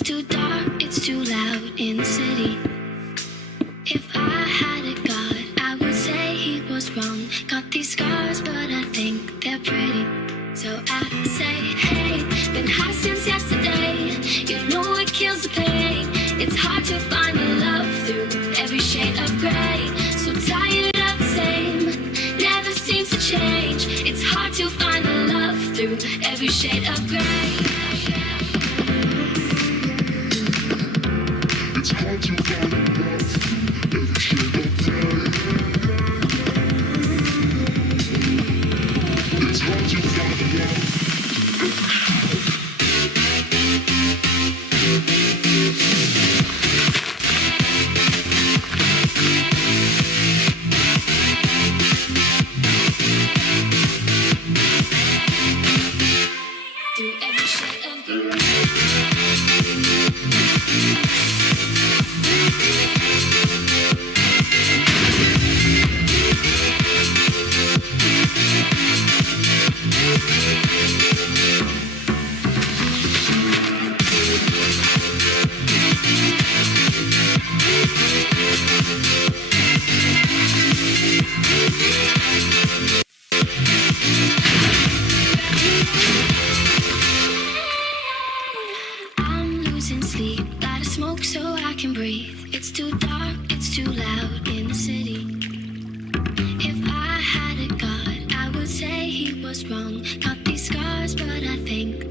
It's too dark, it's too loud in the city. If I had a god, I would say he was wrong. Got these scars, but I think they're pretty. So I say, hey, been high since yesterday. You know it kills the pain. It's hard to find love through every shade of gray. So tired of the same, never seems to change. It's hard to find love through every shade of gray. It's hard to find love through every shade of gray. It's hard to find love. Through every shade of gray. I'm losing sleep, gotta smoke so I can breathe. It's too dark, it's too loud in the city. If I had a god, I would say he was wrong. Got these scars, but I think